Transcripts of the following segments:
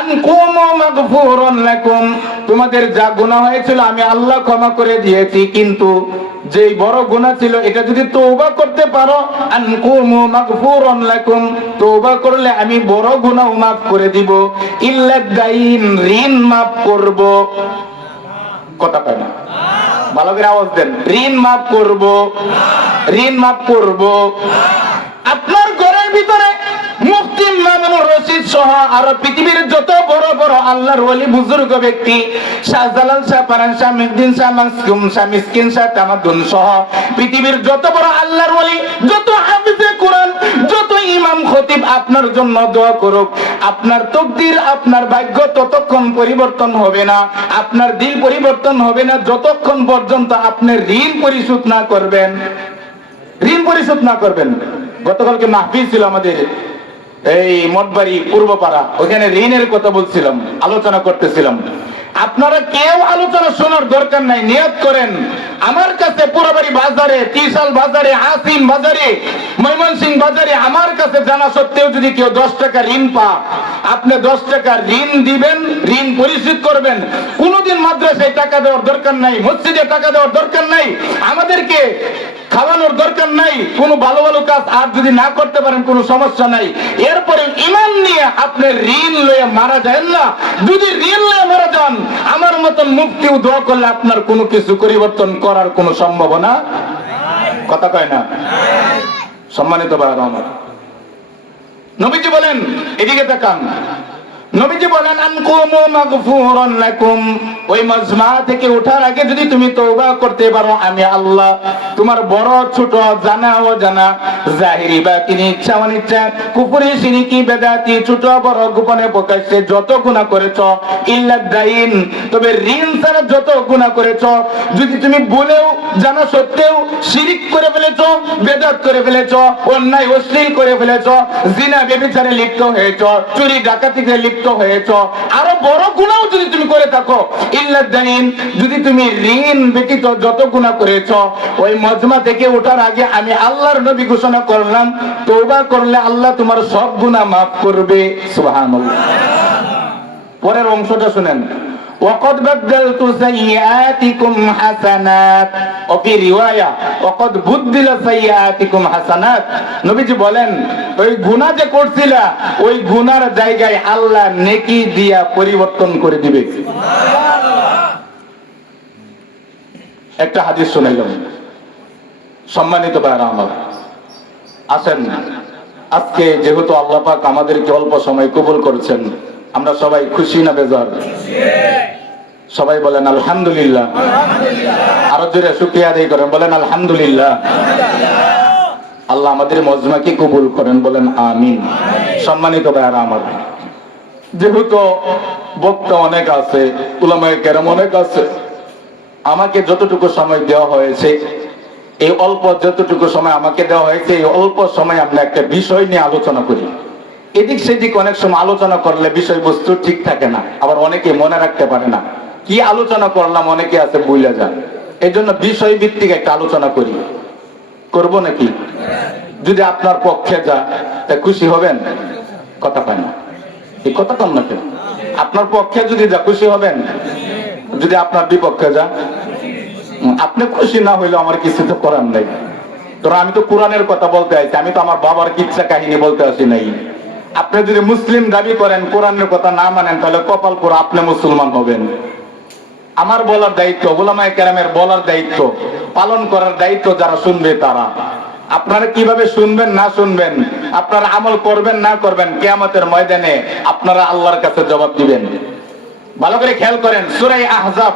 আনকুমু মাগফুরুন লাকুম, তোমাদের যা গুনাহ হয়েছিল আমি আল্লাহ ক্ষমা করে দিয়েছি, কিন্তু যেই বড় গুনাহ ছিল এটা যদি তওবা করতে পারো, আনকুমু মাগফুরুন লাকুম, তওবা করলে আমি বড় গুনাহ মাফ করে দিব। ইল্লা দাইন, ঋণ মাফ করব। কথা কয় না, ভালো করে আওয়াজ দেন। ঋণ মাফ করব, ঋণ মাফ করব। আপনার ঘরের ভিতরে মুফতি মামুনুর রশিদ সহ আর পৃথিবীর যত বড় বড় আল্লাহর ওলি বুজুর্গ ব্যক্তি, শাহজালাল শাহ, পারান শাহ, মেহদিন শাহ, মাসকুম শাহ, মিসকিন শাহ, তামাদ্দুন সহ পৃথিবীর যত বড় আল্লাহর ওলি, যত হাফিজে কোরআন, যত ইমাম খতিব আপনার জন্য দোয়া করুক, আপনার তাকদীর, আপনার ভাগ্য ততক্ষণ পরিবর্তন হবে না, আপনার দিল পরিবর্তন হবে না যতক্ষণ পর্যন্ত আপনি ঋণ পরিশোধ না করবেন। ঋণ পরিশোধ না করবেন। গতকালকে মাহফিল ছিল আমাদের এই মঠবাড়ি পূর্বপাড়া, ওখানে ঋণের কথা বলছিলাম, আলোচনা করতেছিলাম। আপনারা কেউ আলোচনা শোনার দরকার নাই, নিয়ত করেন আমার কাছে পুরোবাড়ি বাজারে, ত্রিশাল বাজারে, আসিম বাজারে, ময়মনসিংহ বাজারে আমার কাছে জানা সত্ত্বেও যদি কেউ 10 টাকা ঋণ পা, আপনি 10 টাকা ঋণ দিবেন, ঋণ পরিশোধ করবেন। কোনোদিন মাদ্রাসায় টাকা দেওয়ার দরকার নাই, মসজিদে টাকা দেওয়ার দরকার নাই, আমাদেরকে খাওয়ানোর দরকার নাই, কোনো ভালো ভালো কাজ আর যদি না করতে পারেন কোনো সমস্যা নাই। এরপরে ইমান নিয়ে আপনি ঋণ লয়ে মারা যায় না। যদি ঋণ লয়ে মারা যান, আমার মতন মুফতিও দোয়া করলে আপনার কোনো কিছু পরিবর্তন করার কোনো সম্ভাবনা, কথা কয় না। সম্মানিত ভাইরা আমার, নবীজি বলেন, এদিকে তাকান, নবীজি বলেন আনকুমু মাগফুরুন লাকুম, ওই মাজমা থেকে ওঠার আগে যদি তুমি তওবা করতে পারো, আমি আল্লাহ তোমার বড় ছোট, জানা ও জানা, জাহিরি বাতিনি, ইচ্ছা অনিচ্ছা, কুফরি শিরকি বেদাতি, ছোট বড় গোপনে প্রকাশ্যে যত গুনাহ করেছো, ইল্লা দাইন, তবে ঋণ ছাড়া যত গুনাহ করেছো, যদি তুমি বলেও জানা সত্ত্বেও শিরিক করে ফেলেছো, বেদাত করে ফেলেছো, অন্যায় অশ্লীল করে ফেলেছো, জিনা ব্যভিচারে লিপ্ত হয়েছো, চুরি ডাকাতিতে লিপ্ত হয়েছো, আরো বড় গুনাহ যদি তুমি করে থাকো, ইল্লা দাইন, যদি তুমি ঋণ ব্যতীত যত গুনাহ করেছো, ওই মজমা থেকে ওঠার আগে আমি আল্লাহর নবী ঘোষণা করলাম, তওবা করলে আল্লাহ তোমার সব গুনাহ মাফ করবে। সুবহানাল্লাহ। পরের অংশটা শুনেন, ওয়াকাদ বাদদালতু সাইয়্যাতিকুম হাসানাত, ওফি রিওয়ায়া ওয়াকাদ বুদদিলা সাইয়্যাতিকুম হাসানাত। নবীজি বলেন, ওই গুনাহ যে করছিলা, ওই গুনার জায়গায় আল্লাহ নেকি দিয়া পরিবর্তন করে দিবে। সুবহানাল্লাহ। একটা হাদিস শুনাইলাম। সম্মানিত ভাইরা আমার, আসেন আজকে যেহেতু আল্লাহ পাক আমাদেরকে অল্প সময় কবুল করেছেন, আমরা সবাই খুশি না বেজার? সবাই বলেন আলহামদুলিল্লাহ। আরো জোরে শুকরিয়া আদায় করেন, বলেন আলহামদুলিল্লাহ। আল্লাহ আমাদের মজমাকে কবুল করেন, বলেন আমিন। সম্মানিত ভাইরা আমার, যেহেতু বক্তা অনেক আছে, উলামায়ে কেরাম অনেক আছে, আমাকে যতটুকু সময় দেওয়া হয়েছে, এই অল্প যতটুকু সময় আমাকে দেওয়া হয়েছে, এই অল্প সময় আমরা একটা বিষয় নিয়ে আলোচনা করি। এদিক সেদিক অনেক সময় আলোচনা করলে বিষয়বস্তু ঠিক থাকে না, আবার অনেকে মনে রাখতে পারে না কি আলোচনা করলাম, অনেকে আছে ভুলে যায়। এই জন্য বিষয় ভিত্তিক একটা আলোচনা করি, করব নাকি? যদি আপনার পক্ষে যা, তা খুশি হবেন? কথা পায় না, এই কথা কম না কেন? আপনার পক্ষে যদি যা, খুশি হবেন? যদি আপনার বিপক্ষে যা, আপনি খুশি না হইলে আমার কিছু তো করার নাই। ধরো আমি তো কোরআনের কথা বলতে আসছি, আমি তো আমার বাবার কিচ্ছা কাহিনী বলতে আসি নাই। আপনি যদি মুসলিম দাবি করেন, কোরআনের কথা না মানেন, তাহলে কপাল পুরো আপনি মুসলমান হবেন। আমার বলার দায়িত্ব, উলামায়ে কেরামের বলার দায়িত্ব, পালন করার দায়িত্ব যারা শুনবে তারা। আপনারা কিভাবে শুনবেন না শুনবেন, আপনারা আমল করবেন না করবেন, কিয়ামতের ময়দানে আপনারা আল্লাহর কাছে জবাব দিবেন। ভালো করে খেয়াল করেন, সূরা আহজাব,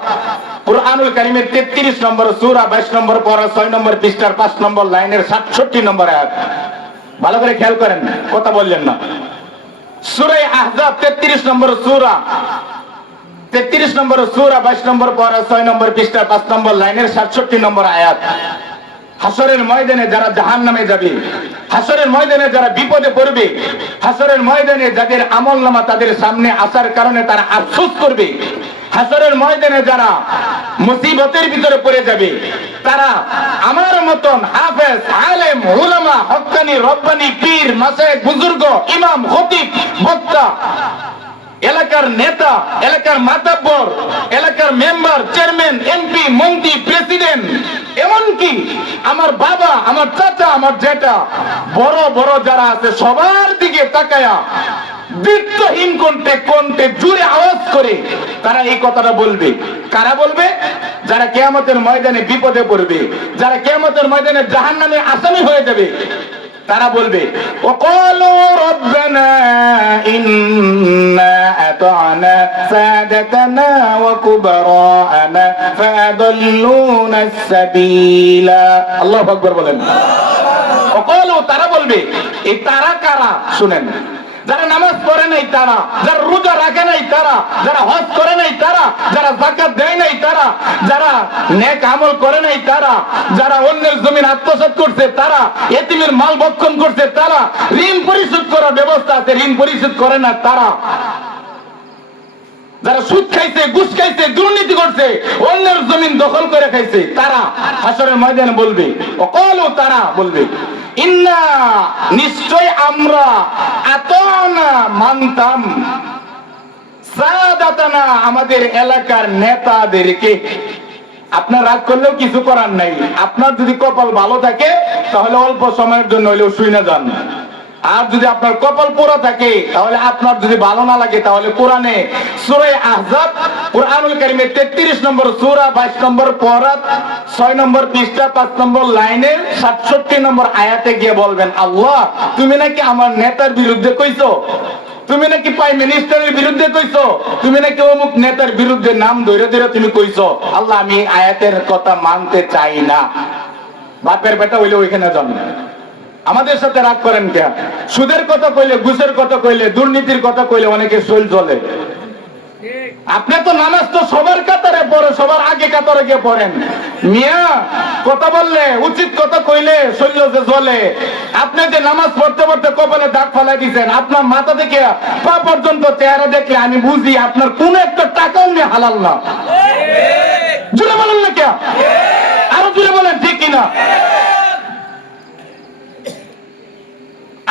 কুরআনুল কারীমের 33 নম্বর সূরা, 22 নম্বর পারা, 6 নম্বর পৃষ্ঠার 5 নম্বর লাইনের 67 নম্বর আয়াত। ভালো করে খেয়াল করেন, কথা বললেন না। সূরা আহজাব 33 নম্বর সূরা, 33 নম্বর সূরা, 22 নম্বর পারা, 6 নম্বর পৃষ্ঠার 5 নম্বর লাইনের 67 নম্বর আয়াত। হাসরের ময়দানে যারা জাহান্নামে যাবে, হাসরের ময়দানে যারা বিপদে পড়বে, হাসরের ময়দানে যাদের আমলনামা তাদের সামনে আসার কারণে তারা আফসোস করবে, হাসরের ময়দানে যারা মুসিবতের ভিতরে পড়ে যাবে, তারা আমার মতন হাফেজ, আলেম, উলামা, হক্কানি, রব্বানি, পীর, মাশায়েখ, বুজুর্গ, ইমাম, খতিব, বক্তা, এলাকার এলাকার নেতা, এলাকার মাতব্বর, এলাকার মেম্বার, চেয়ারম্যান, এমপি, মন্ত্রী, প্রেসিডেন্ট, এমনকি আমার বাবা, আমার চাচা, আমার জেঠা, বড় বড় যারা আছে সবার দিকে তাকায়া বিত্তহীন কণ্ঠে কণ্ঠে জুড়ে আওয়াজ করে তারা এই কথাটা বলবে। কারা বলবে? যারা কিয়ামতের ময়দানে বিপদে পড়বে, যারা কিয়ামতের ময়দানে জাহান্নামের আসামি হয়ে যাবে, তারা বলবে ওয়াকালু রাব্বানা ইন্না আতা'না সাদাতানা ওয়া কুবারা'না ফাআদাল্লুনা আস-সাবিলা। আল্লাহু আকবার বলেন। ওয়াকালু, তারা বলবে। এই তারা কারা শুনেন? যারা নামাজ পড়ে নাই তারা, যারা রোজা রাখে নাই তারা, যারা হজ করে নাই তারা, যারা যাকাত দেয় নাই তারা, যারা নেক আমল করে নাই তারা, যারা অন্যের জমিন আত্মসাৎ করছে তারা, এতিমের মাল ভক্ষণ করছে তারা, ঋণ পরিশোধ করার ব্যবস্থা আছে ঋণ পরিশোধ করে না তারা, যারা সুদ খাইছে, ঘুষ খাইছে, দুর্নীতি করছে, অন্যের জমিন দখল করে খাইছে তারা হাসরের ময়দানে বলবে। ওয়াকালু, তারা বলবে ইন্না, নিশ্চয় আমরা, আতা'না, মানতাম, সাদাতানা, আমাদের এলাকার নেতাদেরকে। আপনার রাগ করলেও কিছু করার নাই। আপনার যদি কপাল ভালো থাকে তাহলে অল্প সময়ের জন্য হলেও শুনে যান। আর যদি আপনার কপাল পোড়া থাকে, তাহলে আপনার যদি ভালো না লাগে, তাহলে কোরআনে সূরা আহজাব, কুরআনুল কারীমের 33 নম্বর সূরা 22 নম্বর পারাত 6 নম্বর পৃষ্ঠা 5 নম্বর লাইনের 67 নম্বর আয়াতে গিয়ে বলবেন, আল্লাহ তুমি নাকি আমার নেতার বিরুদ্ধে কইছো, তুমি নাকি প্রাইম মিনিস্টারের বিরুদ্ধে কইছো, তুমি নাকি অমুক নেতার বিরুদ্ধে নাম ধরে ধরে তুমি কইছো। আল্লাহ আমি এই আয়াতের কথা মানতে চাই না। বাপের বেটা হইলে ওইখানে যান। আমাদের সাথে রাগ করেন কে? সুদের কথা কইলে, ঘুষের কথা কইলে, দুর্নীতির কথা কইলে অনেকে শৈল জ্বলে। আপনি তো নামাজ তো সবার কাতারে পড়ে, সবার আগে কাতারে গিয়ে পড়েন। মিয়া কথা বললে, উচিত কথা কইলে শৈল যে জ্বলে। আপনি যে নামাজ পড়তে পড়তে কপালে দাগ ফেলাই দিচ্ছেন, আপনার মাথা থেকে পা পর্যন্ত চেহারা দেখলে আমি বুঝি আপনার কোন একটা টাকাও নিয়ে হালাল না। জুড়ে বলেন না কে? আরো জুড়ে বলেন, ঠিক কিনা?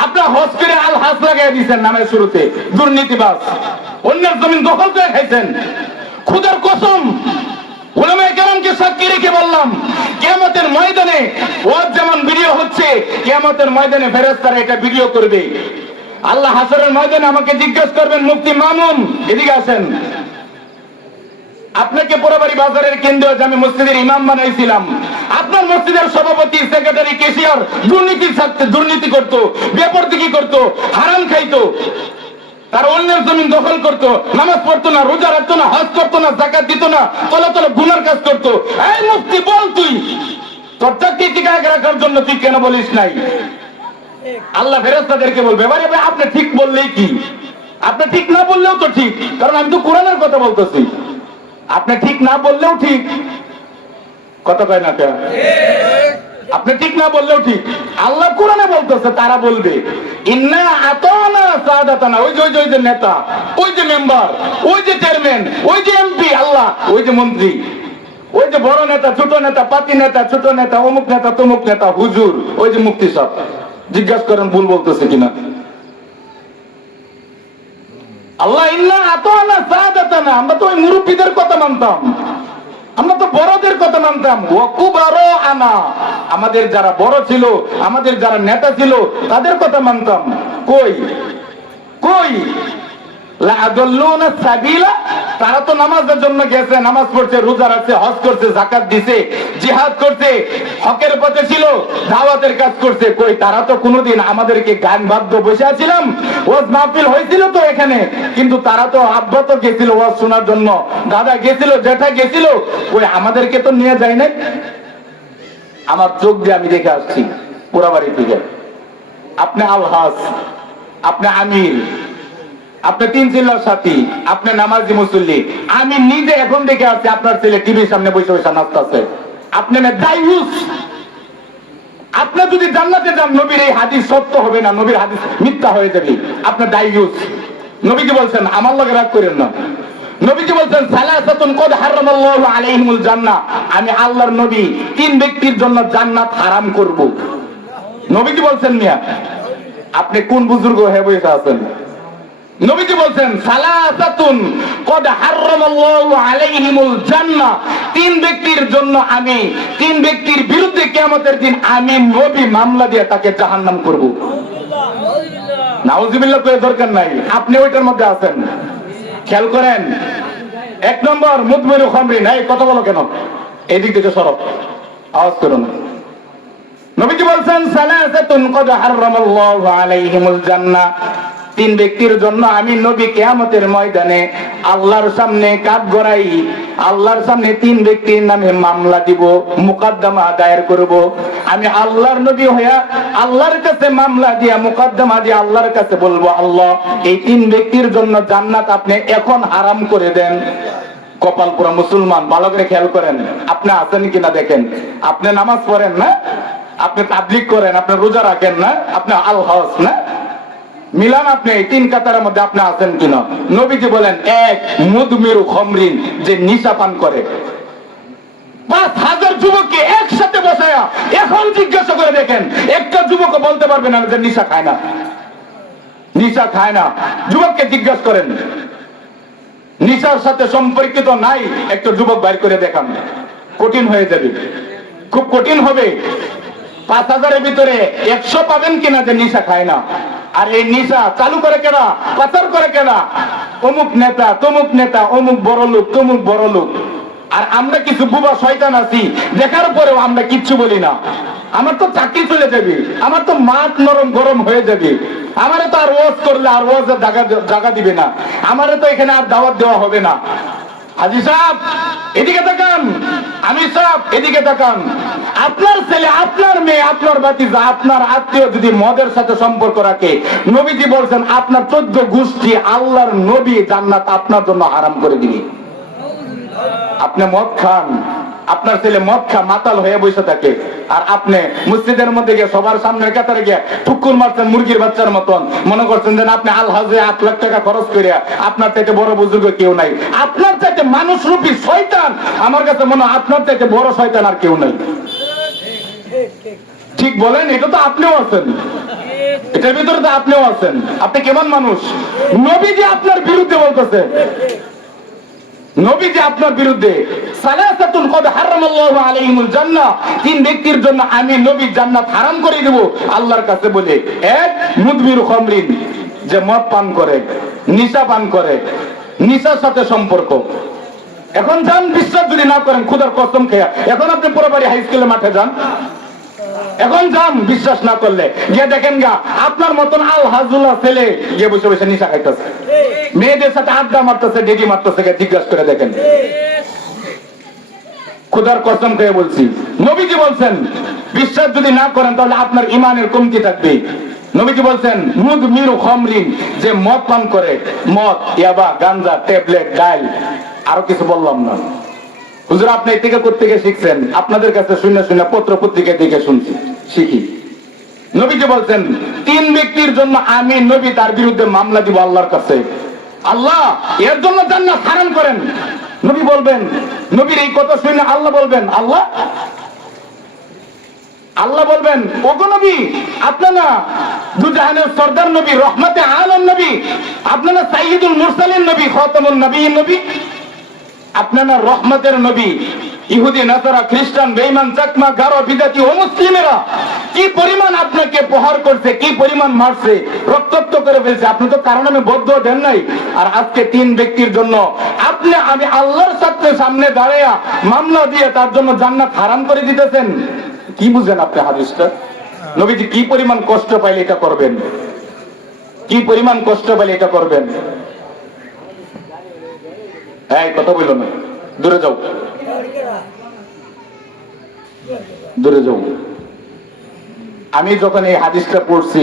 আপনার হজ করে আল হাজ লাগাই দিচ্ছেন নামের শুরুতে, দুর্নীতিবাজ, অন্যের জমিন দখল করে খাইছেন। খুদার কসম, উলামায়ে কেরামকে সাক্ষী রেখে বললাম, কিয়ামতের ময়দানে ওয়াজ যেমন ভিডিও হচ্ছে, কিয়ামতের ময়দানে ফেরেশতারা এটা ভিডিও করবে। আল্লাহ হাসরের ময়দানে আমাকে জিজ্ঞাসা করবেন, মুফতি মামুন এদিকে আসেন, আপনাকে পোড়াবাড়ি বাজারের কেন্দ্রীয় জামে মসজিদের ইমাম বানাইছিলাম। আপনার মসজিদের সভাপতি, সেক্রেটারি, ক্যাশিয়ার দুর্নীতি করত, বেপরদিকি করত, হারাম খাইতো, তার অন্যের জমিন দখল করত, নামাজ পড়তো না, রোজা রাখতো না, হজ করতো না, যাকাত দিত না, তলে তলে গুনার কাজ করতো। এই মুফতি বল, তুই তোর চাকরি টিকায় রাখার জন্য তুই কেন বলিস নাই? আল্লাহ ফেরেশতাদেরকে বলবে, এবারে আপনি ঠিক বললেই কি, আপনি ঠিক না বললেও তো ঠিক, কারণ আমি তো কোরআনের কথা বলতেছি। আপনি ঠিক না বললেও ঠিক, কথা কয় না কেন? আপনি ঠিক না বললেও ঠিক, আল্লাহ কোরআনে বলতেছে। তারা বলবে ইন্না আতা'না সাদাতানা, ওই যে নেতা, ওই যে মেম্বার, ওই যে চেয়ারম্যান, ওই যে এমপি, আল্লাহ ওই যে মন্ত্রী, ওই যে বড় নেতা, ছোট নেতা, পাতি নেতা, ছোট নেতা, অমুক নেতা, তমুক নেতা, হুজুর, ওই যে মুফতি সাহেব, জিজ্ঞাসা করেন ভুল বলতেছে কিনা। আল্লাহ ইন্না আতা'না সাদাতানা, আমরা তো ওই মুরব্বীদের কথা মানতাম, আমরা তো বড়দের কথা মানতাম। ওয়া কুবারা'না, আমাদের যারা বড় ছিল, আমাদের যারা নেতা ছিল, তাদের কথা মানতাম। কই কই লা আদাল্লুনা সাবিলা, তারা তো নামাজের জন্য গেছে, নামাজ পড়ছে, রোজা রাখছে, হজ করছে, যাকাত দিছে, জিহাদ করছে, হকের পথে ছিল, দাওয়াতের কাজ করছে। কই তারা তো কোনোদিন আমাদেরকে গান বাদ্য বসে আছিলাম, ওয়াজ মাহফিল হয়েছিল তো এখানে, কিন্তু তারা তো আব্বা তো গেছিল ওয়াজ শোনার জন্য, দাদা গেছিল, জেঠা গেছিল, কই আমাদেরকে তো নিয়ে যায় নাই। আমার চোখ দিয়ে আমি দেখে আসছি পোড়াবাড়ি থেকে। আপনি আলহাজ, আপনি আমির, আপনি তিন চিল্লার সাথী, আপনি নামাজি মুসল্লি, আমি নিজে এখন দেখে আসছি আপনার ছেলে টিভির সামনে বসে বসে নাচতেছে। আপনি না দায়ুস, আপনি যদি জান্নাতে যান, নবীর এই হাদিস সত্য হবে না, নবীর হাদিস মিথ্যা হয়ে যাবে। আপনি দায়ুস। নবীজি বলছেন, আমার লগে রাগ করেন না, নবীজি বলছেন সালাসাতুন কদ হারামাল্লাহু আলাইহিমুল জান্নাহ, আমি আল্লাহর নবী তিন ব্যক্তির জন্য জান্নাত হারাম করব। নবীজি বলছেন। মিয়া আপনি কোন বুজুর্গ হয়ে বসে আছেন? নবীজি বলছেন সালাসাতুন কদ হারামাল্লাহু আলাইহিমুল জান্নাহ, তিন ব্যক্তির জন্য আমি, তিন ব্যক্তির বিরুদ্ধে কিয়ামতের দিন আমি নবী মামলা দিয়ে তাকে জাহান্নাম করব। নাউজুবিল্লাহ কয়ে দরকার নাই, আপনি ওইটার মধ্যে আছেন। খেয়াল করেন, এক নম্বর মুদমিরু খামরিন। এই কথা বলো কেন? এই দিক থেকে সরব, আওয়াজ করো না। নবীজি বলছেন সালাসাতুন কদ হারামাল্লাহু আলাইহিমুল জান্নাহ, তিন ব্যক্তির জন্য আমি নবী কিয়ামতের ময়দানে আল্লাহর সামনে কাঠ গড়াই, আল্লাহর সামনে তিন ব্যক্তির নামে মামলা দিব, মুকদ্দমা দায়ের করব। আমি আল্লাহর নবী হইয়া আল্লাহর কাছে মামলা দিয়া মুকদ্দমা দিয়ে আল্লাহর কাছে বলবো, আল্লাহ এই তিন ব্যক্তির জন্য জান্নাত আপনি এখন হারাম করে দেন। কপাল পুরা মুসলমান, ভালো করে খেয়াল করেন, আপনি আছেন কিনা দেখেন। আপনি নামাজ পড়েন না, আপনি তাবলীগ করেন, আপনি রোজা রাখেন না, আপনি আল হজ না, মিলান আপনি এই তিন কাতারের মধ্যে আপনি আছেন কিনা? নবীজি বলেন এক মুদমিরু খামরিন, যে নিশা পান করে। ৫,০০০ যুবককে একসাথে বসায়া এখন জিজ্ঞাসা করে দেখেন, একটা যুবক বলতে পারবে না যে নিশা খায় না, নিশা খায় না। যুবককে জিজ্ঞাসা করেন, নিশার সাথে সম্পর্কিত নাই একটা যুবক বাইর করে দেখান, কঠিন হয়ে যাবে, খুব কঠিন হবে। ৫,০০০-এর ভিতরে ১০০ পাবেন কিনা যে নিশা খায় না। আর এই নিশা চালু করে কেনা, পাচার করে কেনা অমুক নেতা, তমুক নেতা, অমুক বড় লোক, তমুক বড় লোক। আর আমরা কিছু বুবা শয়তান আছি, দেখার পরেও আমরা কিচ্ছু বলি না। আমার তো চাকরি চলে যাবে, আমার তো মাঠ নরম গরম হয়ে যাবে, আমারে তো আর ওয়াজ করলে আর ওয়াজের জায়গা দিবে না, আমারে তো এখানে আর দাওয়াত দেওয়া হবে না। হাজী সাহেব এদিকে তাকান, আমির সাহেব এদিকে তাকান, আপনার ছেলে, আপনার মেয়ে, আপনার ভাতিজা, আপনার আত্মীয় যদি মদের সাথে সম্পর্ক রাখে, নবীজি বলছেন আপনার ১৪ গোষ্ঠী আল্লাহর নবী জান্নাত আপনার জন্য হারাম করে দিবে। আপনি মদ খান, আপনার ছেলে মদ খা মাতাল হয়ে বসে থাকে, আর আপনি মসজিদের মধ্যে গিয়ে সবার সামনের কাতারে গিয়ে ঠুকুর মারছেন মুরগির বাচ্চার মতন, মনে করছেন যে আপনি আল হাজে ৮ লাখ টাকা খরচ করে, আপনার চাইতে বড় বুজুর্গ কেউ নাই, আপনার চাইতে মানুষ রূপী শয়তান, আমার কাছে মনে হয় আপনার চাইতে বড় শয়তান আর কেউ নাই। ঠিক বলেন? এটা তো আপনিও আছেন, এটার ভিতরে তো আপনিও আছেন। আপনি কেমন মানুষ? নবীজি আপনার বিরুদ্ধে বলতেছে, নবীজি আপনার বিরুদ্ধে সালাসাতুন কদ হারামাল্লাহু আলাইহিমুল জান্নাহ, তিন ব্যক্তির জন্য আমি নবী জান্নাত হারাম করে দেব আল্লাহর কাছে বলে। এক মুদমিরু খামরিন, যে মদ পান করে, নিশা পান করে, নিশার সাথে সম্পর্ক। এখন যান, বিশ্বাস যদি না করেন খোদার কসম খেয়া, এখন আপনি পুরোবাড়ি হাই স্কুলের মাঠে যান, এখন যান, বিশ্বাস না করলে গিয়ে দেখেন গা, আপনার মতন আল হাজুল্লাহ ছেলে গিয়ে বসে বসে নিশা খাইতেছে, মেয়েদের সাথে আড্ডা মারতেছে, ডেটি মারতেছে, জিজ্ঞাসা করে দেখেন। খোদার কসম খেয়ে বলছি, নবীজি বলছেন বিশ্বাস যদি না করেন তাহলে আপনার ইমানের কমতি থাকবে। নবীজি বলছেন মুদমিরু খামরিন, যে মদ পান করে, মদ, ইয়াবা, গাঞ্জা, ট্যাবলেট, ডাইল, আরো কিছু বললাম না। হুজুর আপনি এই থেকে কোত্থেকে শিখছেন? আপনাদের কাছে শুনে শুনে পত্র পত্রিকায় দেখে শুনছি, শিখি। নবীজি বলছেন তিন ব্যক্তির জন্য আমি নবী তার বিরুদ্ধে মামলা দিব আল্লাহর কাছে, আল্লাহ এর জন্য জান্নাত হারাম করেন। নবী বলবেন, নবীর এই কথা শুনে আল্লাহ বলবেন, আল্লাহ আল্লাহ বলবেন, ওগো নবী, আপনারা দুজাহানের সরদার নবী, রহমতে আলম নবী, আপনারা সাইয়্যিদুল মুরসালিন নবী, খাতামুন নবিয়্যিন নবী, আপনারা রহমতের নবী। ইহুদি, নাসারা, খ্রিস্টান, বেঈমান, চাকমা, গারো, বিদাতি ও মুসলিমেরা কি পরিমাণ আপনাকে প্রহার করছে, কি পরিমাণ মারছে, রক্তাক্ত করে ফেলছে, আপনি তো কারণ আমি বদ্ধ দেন নাই। আর আজকে তিন ব্যক্তির জন্য আপনি আমি আল্লাহর সামনে দাঁড়ায়া মামলা দিয়ে তার জন্য জান্নাত হারাম করে দিতেছেন। কি বুঝেন আপনি হাদিসটা? নবীজি কি পরিমাণ কষ্ট পাইলে এটা করবেন, কি পরিমাণ কষ্ট পাইলে এটা করবেন? এই কথা বললো না, দূরে যাও, দূরে যাও। আমি যখন এই হাদিসটা পড়ছি,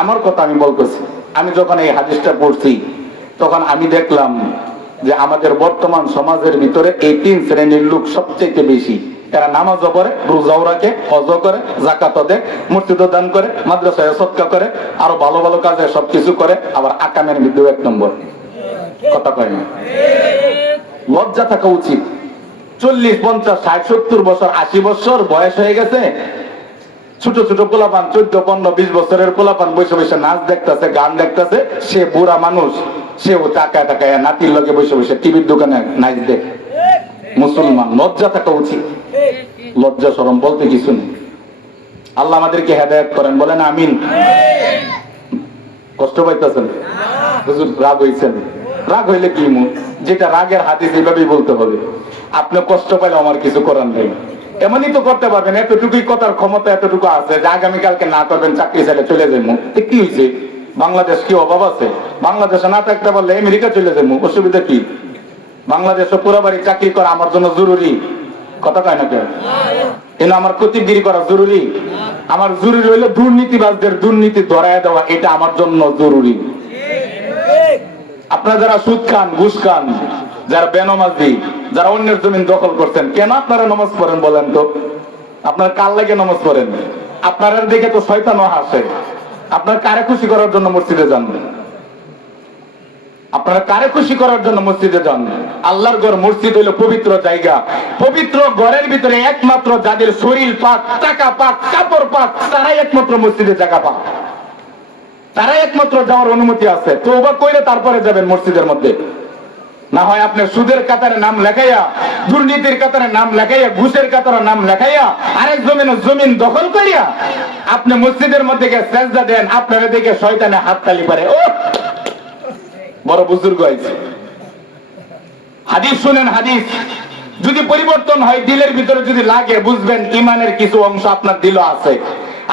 আমার কথা আমি বলতেছি, আমি যখন এই হাদিসটা পড়ছি তখন আমি দেখলাম যে আমাদের বর্তমান সমাজের ভিতরে এই তিন শ্রেণীর লোক সবচেয়ে বেশি। এরা নামাজও পড়ে, রোজাও রাখে, হজও করে, যাকাতও দেয়, মসজিদও দান করে, মাদ্রাসায় সদকা করে, আরো ভালো ভালো কাজে সবকিছু করে, আবার আকামের মধ্যেও ১ নম্বর। কথা কয় না? লজ্জা থাকা উচিত। 40, 50, 60, 70 বছর, 80 বছর বয়স হয়ে গেছে, ছোট ছোট পোলাপান 14, 15, 20 বছরের পোলাপান বসে বসে নাচ দেখতেছে, গান দেখতেছে, সে বুড়া মানুষ, সেও টাকায় টাকায় নাতির লগে বসে বসে টিভির দোকানে নাচ দেখে। মুসলমান লজ্জা থাকা উচিত, লজ্জা শরম বলতে কিছু নেই। আল্লাহ আমাদেরকে হেদায়েত করেন, বলেন আমিন। কষ্ট পাইতেছেন হুজুর? রাগ হইছেন? রাগ হইলে কি যেটা রাগের হাদিস এইভাবেই বলতে হবে। আপনি কষ্ট পাইলে আমার কিছু করার নেই, এমনই তো করতে পারবেন। এতটুকুই কথার ক্ষমতা এতটুকু আছে যে আগামীকালকে না করবেন, চাকরি চাইলে চলে যাবো, কি হয়েছে? বাংলাদেশ কি অভাব আছে? বাংলাদেশে না থাকতে পারলে আমেরিকা চলে যাবো, অসুবিধা কি? বাংলাদেশে পুরো বাড়ি চাকরি করা আমার জন্য জরুরি, কথা কয় না কেন? কিন্তু আমার কতিগিরি করা জরুরি? আমার জরুরি হইলো দুর্নীতিবাজদের দুর্নীতি ধরায় দেওয়া, এটা আমার জন্য জরুরি। আপনারা যারা সুদ খান, ঘুষ খান, যারা বেনামাজি, যারা অন্যের জমিন দখল করছেন, কেন আপনারা নামাজ পড়েন বলেন তো? আপনারা কার লাগে নামাজ পড়েন? আপনারা দেখে তো শয়তানও হাসে। আপনারা কারে খুশি করার জন্য মসজিদে যান? আপনারা কারে খুশি করার জন্য মসজিদে যান? আল্লাহর ঘর মসজিদ হইল পবিত্র জায়গা। পবিত্র ঘরের ভিতরে একমাত্র যাদের শরীর পাক, টাকা পাক, কাপড় পাক, তারাই একমাত্র মসজিদে জায়গা পাক, তারাই একমাত্র যাওয়ার অনুমতি আছে। তওবা কইরে তারপরে যাবেন মসজিদের মধ্যে। না হয় আপনি সুদের কাতারে নাম লেখাইয়া, দুর্নীতির কাতারে নাম লেখাইয়া, ঘুষের কাতারে নাম লেখাইয়া, আরেক জমিন দখল করিয়া আপনি মসজিদের মধ্যে গিয়ে সেজদা দেন, আপনারা দেখে শয়তানে হাততালি পারে, ও বড় বুজুর্গ হয়েছে। হাদিস শুনেন, হাদিস যদি পরিবর্তন হয়, দিলের ভিতরে যদি লাগে, বুঝবেন ইমানের কিছু অংশ আপনার দিল আছে।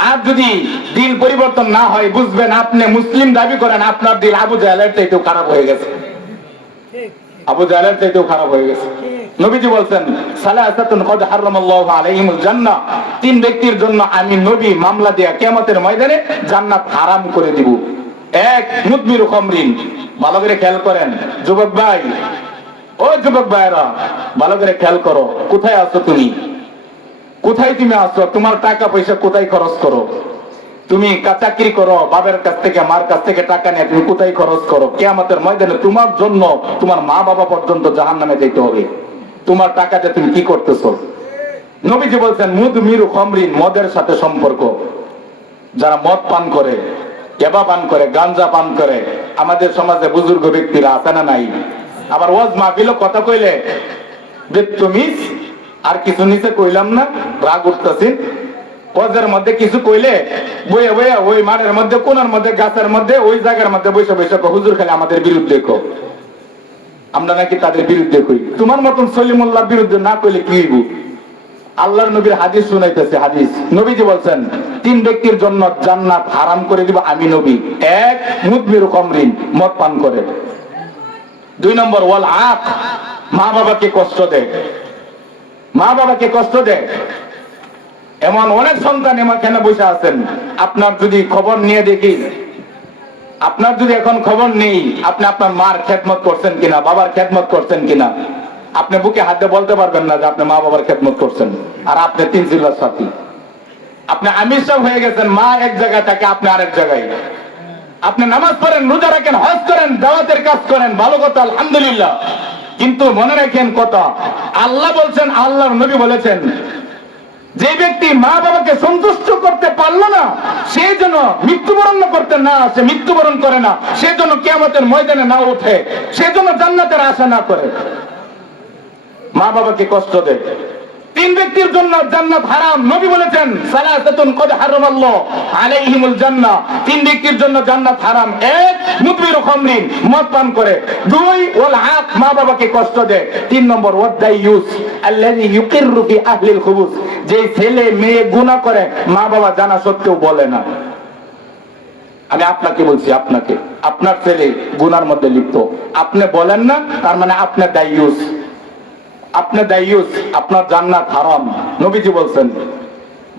আর যদি দিল পরিবর্তন না হয়, বুঝবেন আপনি মুসলিম দাবি করেন, আপনার দিল আবু জাহেলের চাইতেও খারাপ হয়ে গেছে, আবু জাহেলের চাইতেও খারাপ হয়ে গেছে। নবীজি বলছেন, সালাসাতুন কদ হারামাল্লাহু আলাইহিমুল জান্নাহ, তিন ব্যক্তির জন্য আমি নবী মামলা দিয়া কিয়ামতের ময়দানে জান্নাত হারাম করে দিব। এক, মুদমিরু খামরিন, ভালো করে খেয়াল করেন যুবক ভাই, ও যুবক ভাইরা ভালো করে খেয়াল করো, কোথায় আছো তুমি? কোথায় তুমি আছো? তোমার টাকা পয়সা কোথায় খরচ করো? তুমি চাকরি করো, বাবার কাছ থেকে মার কাছ থেকে টাকা নিয়ে তুমি কোথায় খরচ করো? কিয়ামতের ময়দানে তোমার জন্য তোমার মা বাবা পর্যন্ত জাহান্নামে যেতে হবে। তোমার টাকাতে তুমি কি করতেছো? নবীজি বলছেন, মুদমিরু খামরিন, মদের সাথে সম্পর্ক। যারা মদ পান করে, কেবা পান করে, গাঞ্জা পান করে, আমাদের সমাজে বুজুর্গ ব্যক্তিরা আছে না নাই? আবার ওয়াজ মাহফিল কথা কইলে বেত্তমিজ, আর কিছু নিচে কইলাম না, রাগ উঠতেছি। ওয়াজের মধ্যে কিছু কইলে বইয়া বইয়া ওই মাঠের মধ্যে, কোনার মধ্যে, গাছের মধ্যে, ওই জায়গার মধ্যে বসে বসে হুজুর খালি আমাদের বিরুদ্ধে কো, আমরা নাকি তাদের বিরুদ্ধে কই। তোমার মতন সলিমুল্লাহর বিরুদ্ধে না কইলে কি হইব? আল্লাহর নবীর হাদিস শুনাইতেছে, হাদিস। নবীজি বলছেন, তিন ব্যক্তির জন্য জান্নাত হারাম করে দিব আমি নবী। এক, মুদমিরু খামরিন, মদ পান করে। দুই নম্বর, ওয়াল আক, মা বাবাকে কষ্ট দেয়, মা বাবাকে কষ্ট দেয়। এমন অনেক সন্তান এখানে বসে আছেন, আপনার যদি খবর নিয়ে দেখি, আপনার যদি এখন খবর নেই, আপনি আপনার মার খেদমত করছেন কিনা, বাবার খেদমত করছেন কিনা, আপনি বুকে হাত দিয়ে বলতে পারবেন না যে আপনি মা বাবার খেদমত করছেন। আর আপনি তিন জিল্লার সাথী, আপনি আমির সাহেব হয়ে গেছেন, মা এক জায়গায় থাকে, আপনি আরেক জায়গায়। আপনি নামাজ পড়েন, রোজা রাখেন, হজ করেন, দাওয়াতের কাজ করেন, ভালো কথা, আলহামদুলিল্লাহ। কিন্তু মনে রাখেন কথা, আল্লাহ বলছেন, আল্লাহর নবী বলেছেন, যে ব্যক্তি মা বাবাকে সন্তুষ্ট করতে পারলো না, সে যেন মৃত্যুবরণ করতে না, সে মৃত্যুবরণ করে না, সে যেন কিয়ামতের ময়দানে না ওঠে, সে যেন জান্নাতের আশা না করে, মা বাবাকে কষ্ট দেয়। তিন ব্যক্তির জন্য জান্নাত হারাম। নবী বলেছেন, সালাসাতুন কদ হারামাল্লাহু আলাইহিমুল জান্নাহ, তিন ব্যক্তির জন্য জান্নাত হারাম। এক, মুদমিরু খামরিন, মদ পান করে। দুই, ওয়াল আক, মা বাবাকে কষ্ট দেয়। তিন নম্বর, ওয়াদ দাইয়ুস আল্লাযী ইউকিররু ফি আহলিল খুবুস, যে ছেলে মেয়ে গুনাহ করে মা বাবা জানা সত্ত্বেও বলে না। আমি আপনাকে বলছি, আপনাকে, আপনার ছেলে গুনার মধ্যে লিপ্ত, আপনি বলেন না, তার মানে আপনি দাইয়ুস, আপনি দাইয়ুস, আপনার জান্নাত হারাম। নবীজি বলছেন,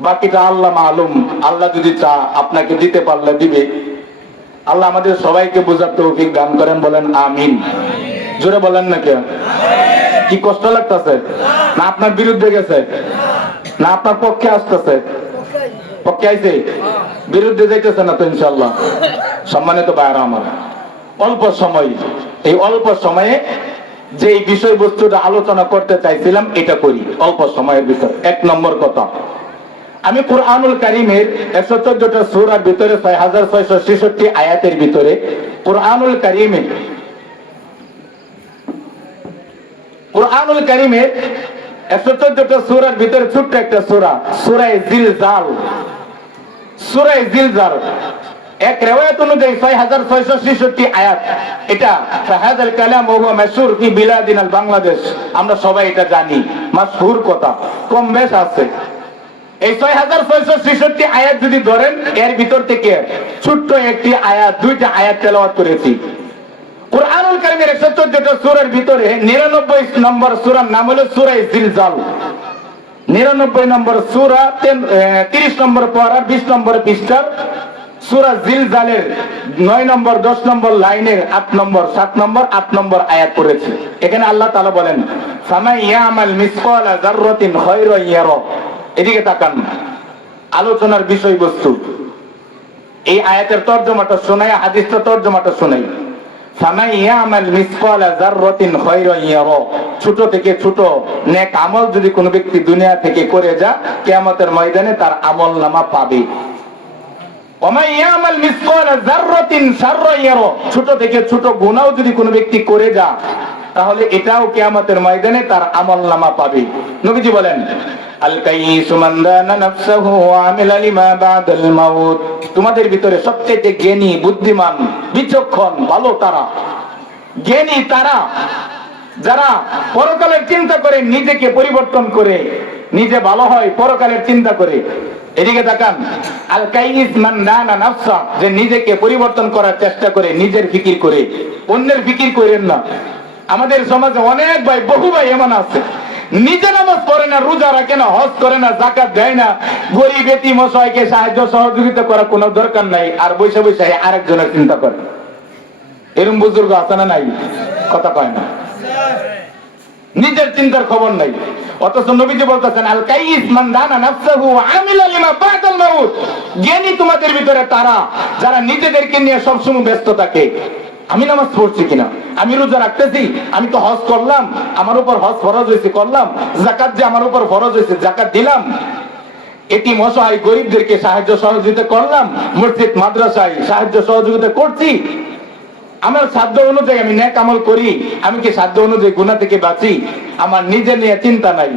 বাকিটা আল্লাহ মালুম, আল্লাহ যদি চা আপনাকে দিতে পারলে দিবে। আল্লাহ আমাদের সবাইকে বোঝার তৌফিক দান করেন, বলেন আমিন। জোরে বলেন না কে? কি কষ্ট লাগতেছে? না আপনার বিরুদ্ধে গেছে, না আপনার পক্ষে আসতেছে? পক্ষে আইছে, বিরুদ্ধে যাইতেছে না তো ইনশাআল্লাহ। সম্মানিত ভাইরা আমার, অল্প সময়, এই অল্প সময়ে যে বিষয়বস্তুটা আলোচনা করতে চাইছিলাম এটা করি অল্প সময়ের ভিতর। এক নম্বর কথা, আমি কুরআনুল কারীমের 114টা সূরার ভিতরে 6666 আয়াতের ভিতরে কুরআনুল কারীমের 114টা সূরার ভিতরে ছোট্ট একটা সূরা, সূরা জিলজাল। সূরা জিলজাল এক রিওয়ায়াত অনুযায়ী 6666 আয়াত। এটা ফাহাদাল কালাম ওয়া হুয়া মাশহুর ফি বিলাদিনা বাংলাদেশ। আমরা সবাই এটা জানি, মাশহুর কথা, কম বেশ আছে। এই 6666 আয়াত যদি ধরেন, এর ভিতর থেকে ছোট্ট একটি আয়াত, দুইটা আয়াত তেলাওয়াত করেছি। কুরআনুল কারীমের 114টা সূরার ভিতরে 99 নম্বর সূরার নাম হলো সূরা জিলজাল। 99 নম্বর সূরা, 30 নম্বর পারা, 20 নম্বর পৃষ্ঠার সূরা জিলজালের 9 নম্বর, 10 নম্বর লাইনের 8 নম্বর, 7 নম্বর, 8 নম্বর আয়াত পড়েছে। এখানে আল্লাহ তাআলা বলেন, ফামান ইয়ামাল মিসকালা যাররাতিন খায়রান ইয়ারা। এদিকে তাকান, আলোচনার বিষয়বস্তু। এই আয়াতের তরজমাটা শোনাই, হাদিসটা তরজমাটা শোনাই। ফামান ইয়ামাল মিসকালা যাররাতিন খায়রান ইয়ারা। ছোট থেকে ছোট নেক আমল যদি কোনো ব্যক্তি দুনিয়া থেকে করে যায়, কিয়ামতের ময়দানে তার আমলনামা পাবে। ওয়া ইয়ামাল মিসকালা যাররাতিন শাররান ইয়ারা। ছোট থেকে ছোট গুনাহ যদি কোনো ব্যক্তি করে যায়, তাহলে এটাও কিয়ামতের ময়দানে তার আমলনামা পাবে। নবীজি বলেন, আল কাইয়িসু মান দানা নাফসাহু ওয়া আমিলা লিমা বাদাল মাউত। তোমাদের ভিতরে সবচেয়ে জ্ঞানী, বুদ্ধিমান, বিচক্ষণ, ভালো তারা, জ্ঞানী তারা যারা পরকালের চিন্তা করে, নিজেকে পরিবর্তন করে, নিজে ভালো হয় পরকালের চিন্তা করে। এদিকে তাকান, আল কাইয়িস মান দানা নাফসা, যে নিজেকে পরিবর্তন করার চেষ্টা করে, নিজের ফিকির করে, অন্যের ফিকির করেন না। আমাদের সমাজে অনেক ভাই, বহু ভাই এমন আছে, নিজে নামাজ পড়ে না, রোজা রাখে না, হজ করে না, যাকাত দেয় না, গরিব এতিম অসহায়কে সাহায্য সহযোগিতা করার কোনো দরকার নাই, আর বৈশা বৈশা আরেকজনের চিন্তা করে। এরকম বুজুর্গ আছে না নাই? কথা কয় না, নিজের চিন্তার খবর নাই। অথচ নবীজি বলতেছেন, আল কাইয়িস মান দানা নাফসাহু ওয়া আমিলা লিমা বাদাল মাউত। জ্ঞানী তোমাদের ভিতরে তারা যারা নিজেদেরকে নিয়ে সবসময় ব্যস্ত থাকে। আমি নামাজ পড়ছি কিনা, আমি রোজা রাখতেছি, আমি তো হজ করলাম, আমার উপর হজ ফরজ হয়েছে, করলাম, যাকাত যে আমার উপর ফরজ হয়েছে, যাকাত দিলাম, এতিম অসহায় গরিবদেরকে সাহায্য সহযোগিতা করলাম, মসজিদ মাদ্রাসায় সাহায্য সহযোগিতা করছি, আমার সাধ্য অনুযায়ী আমি নেক আমল করি, আমি কি সাধ্য অনুযায়ী গুনাহ থেকে বাঁচি? আমার নিজে নিয়ে চিন্তা নাই।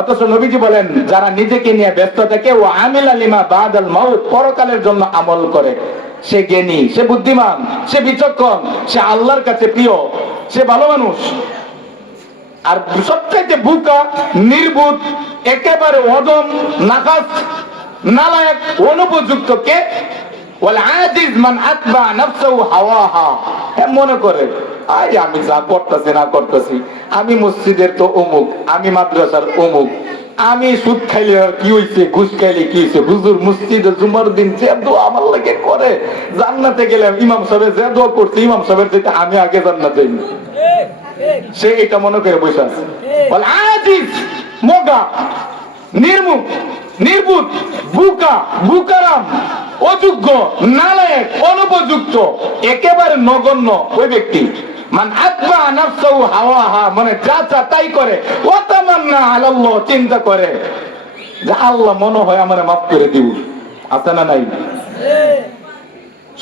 অথচ নবীজি বলেন, যারা নিজেকে নিয়ে ব্যস্ত থাকে, ও আমিলা লিমা বাদাল মাউত, পরকালের জন্য আমল করে, সে জ্ঞানী, সে বুদ্ধিমান, সে বিচক্ষণ, সে আল্লাহর কাছে প্রিয়, সে ভালো মানুষ। আর সবচাইতে বুকা, নির্বুধ, একেবারে অদম, নাকাস, নালায়েক, অনুপযুক্ত কে? ওয়াল আজিজ মান আতবা নাফসাহু হাওয়াহা। মনে করে, আজ আমি যা করতেছি না করতেছি, আমি মসজিদের তো অমুক, আমি মাদ্রাসার অমুক, আমি সুদ খাইলে আর কি হইছে, ঘুষ খাইলে কি হইছে, হুজুর মসজিদে জুমার দিন যে দোয়া আমার লাগে করে, জান্নাতে গেলে ইমাম সাহেব যে দোয়া করছে, ইমাম সাহেবের যেটা আমি আগে জান্নাতে যাই, সে এটা মনে করে বসে আছে। বলে আজিজ, মোগা, নির্মুখ, নির্বুধ, বুকা, বুকারাম, অযোগ্য, নালায়েক, অনুপযুক্ত, একেবারে নগণ্য ওই ব্যক্তি। মান আতবা নাফসাহু হাওয়াহা, মানে যা চা তাই করে, ওয়া তামান্না আলাল্লাহ, চিন্তা করে যে আল্লাহ মনে হয় আমারে মাফ করে দিব। আছে না নাই?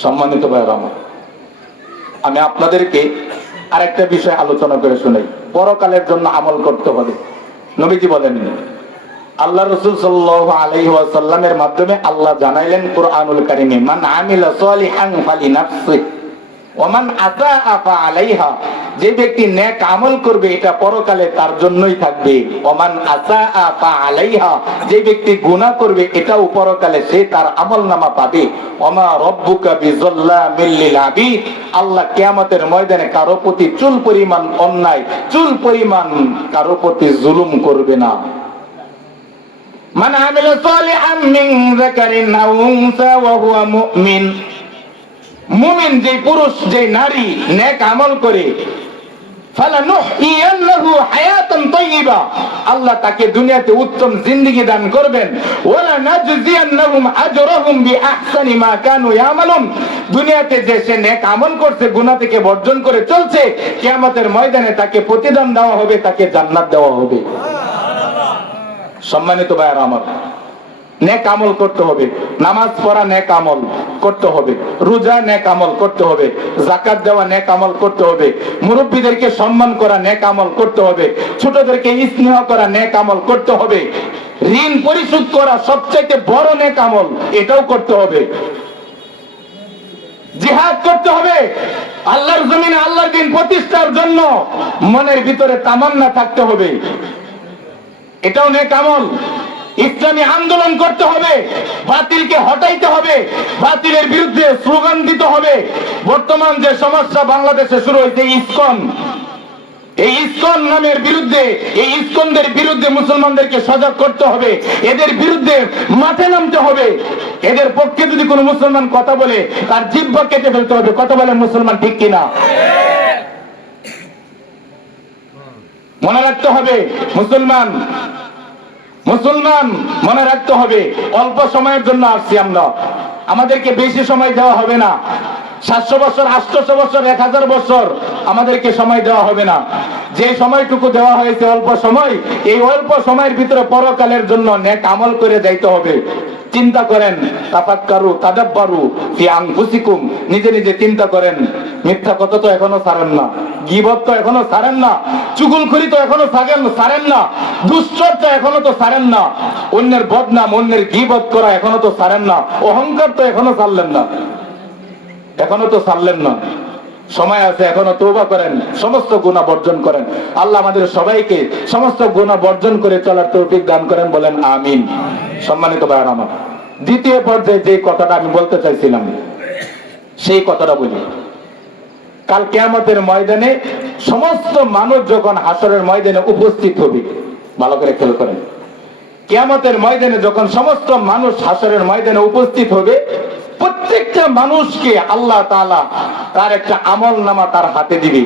সম্মানিত ভাইরা আমার, আমি আপনাদেরকে আরেকটা বিষয় আলোচনা করে শোনাই। পরকালের জন্য আমল করতে হবে। নবীজি বলেন, আল্লাহ রাসূল সাল্লাল্লাহু আলাইহি ওয়াসাল্লামের মাধ্যমে আল্লাহ জানাইলেন কুরআনুল কারীমে, মান আমিলা সালিহান ফালিনাফসিহি ওয়া মান আসাআ ফাআলাইহা। যে ব্যক্তি নেক আমল করবে এটা পরকালে তার জন্যই থাকবে। ওয়া মান আসাআ ফাআলাইহা, যে ব্যক্তি গুনাহ করবে এটাও পরকালে সে তার আমলনামা পাবে। ওয়া মা রাব্বুকা বিযাল্লামিল লিল আবিদ, আল্লাহ কিয়ামতের ময়দানে কারো প্রতি চুল পরিমাণ অন্যায়, চুল পরিমাণ কারো প্রতি জুলুম করবে না। মান আমিলা সালিহান মিন যাকারিন আও উনসা ওয়া হুয়া মুমিন, মুমিন যে পুরুষ, যে নারী নেক আমল করে, ফালানুহইয়ান্নাহু হায়াতান তাইয়্যিবা, আল্লাহ তাকে দুনিয়াতে উত্তম জিন্দেগি দান করবেন। ওয়ালা নাজজিয়ান্নাহুম আজরাহুম বিআহসানি মা কানু ইয়ামালুন, দুনিয়াতে যে সে নেক আমল করছে, গুনাহ থেকে বর্জন করে চলছে, কিয়ামতের ময়দানে তাকে প্রতিদান দেওয়া হবে, তাকে জান্নাত দেওয়া হবে। সম্মানিত ভাইরা আমার, নেক আমল করতে হবে, নামাজ পড়া নেক আমল করতে হবে, রোজা নেক আমল করতে হবে, যাকাত দেওয়া নেক আমল করতে হবে, মুরব্বীদেরকে সম্মান করা নেক আমল করতে হবে, ছোটদেরকে স্নেহ করা নেক আমল করতে হবে, ঋণ পরিশোধ করা সবচেয়ে বড় নেক আমল, এটাও করতে হবে, জিহাদ করতে হবে, আল্লাহর জমিনে আল্লাহর দ্বীন প্রতিষ্ঠার জন্য মনের ভিতরে তামান্না থাকতে হবে, এটাও নেক আমল। ইসলামী আন্দোলন করতে হবে, বাতিলকে হটাইতে হবে, বাতিলের বিরুদ্ধে স্লোগান দিতে হবে। বর্তমান যে সমস্যা বাংলাদেশে শুরু হয়েছে ইসকন, এই ইসকন নামের বিরুদ্ধে, এই ইসকনদের বিরুদ্ধে মুসলমানদেরকে সজাগ করতে হবে, এদের বিরুদ্ধে মাঠে নামতে হবে। এদের পক্ষে যদি কোনো মুসলমান কথা বলে তার জিহ্বা কেটে ফেলতে হবে। কথা বলে মুসলমান, ঠিক কিনা? মনে রাখতে হবে মুসলমান, মুসলমান মনে রাখতে হবে অল্প সময়ের জন্য আসছি আমরা, আমাদেরকে বেশি সময় দেওয়া হবে না। 700 বছর, 800 বছর, 1000 বছর আমাদেরকে সময় দেওয়া হবে না। যে সময়টুকু দেওয়া হয়েছে অল্প সময়, এই অল্প সময়ের ভিতরে পরকালের জন্য নেক আমল করে যাইতে হবে। চিন্তা করেন, তাফাক্কারু তাদাব্বারু ফি আনফুসিকুম, নিজে নিজে চিন্তা করেন। মিথ্যা কথা তো এখনো ছাড়েন না, গীবত তো এখনো ছাড়েন না, চুগলখড়ি তো এখনো ছাড়েন না, দুশ্চর্চা এখনো তো ছাড়েন না, অন্যের বদনাম, অন্যের গীবত করা এখনো তো ছাড়েন না, অহংকার তো এখনো ছাড়লেন না, এখনো তো ছাড়লেন না। সময় আছে, এখনো তওবা করেন, সমস্ত গুনাহ বর্জন করেন। আল্লাহ আমাদের সবাইকে সমস্ত গুনাহ বর্জন করে চলার তৌফিক দান করেন, বলেন আমিন। সম্মানিত ভাইরা আমার, দ্বিতীয় পর্যায়ে যে কথাটা আমি বলতে চাইছিলাম সেই কথাটা বলি। কাল কিয়ামতের ময়দানে সমস্ত মানুষ যখন হাসরের ময়দানে উপস্থিত হবে, ভালো করে খেয়াল করেন, কিয়ামতের ময়দানে যখন সমস্ত মানুষ হাসরের ময়দানে উপস্থিত হবে, প্রত্যেকটা মানুষকে আল্লাহ তাআলা তার একটা আমল নামা তার হাতে দিবে।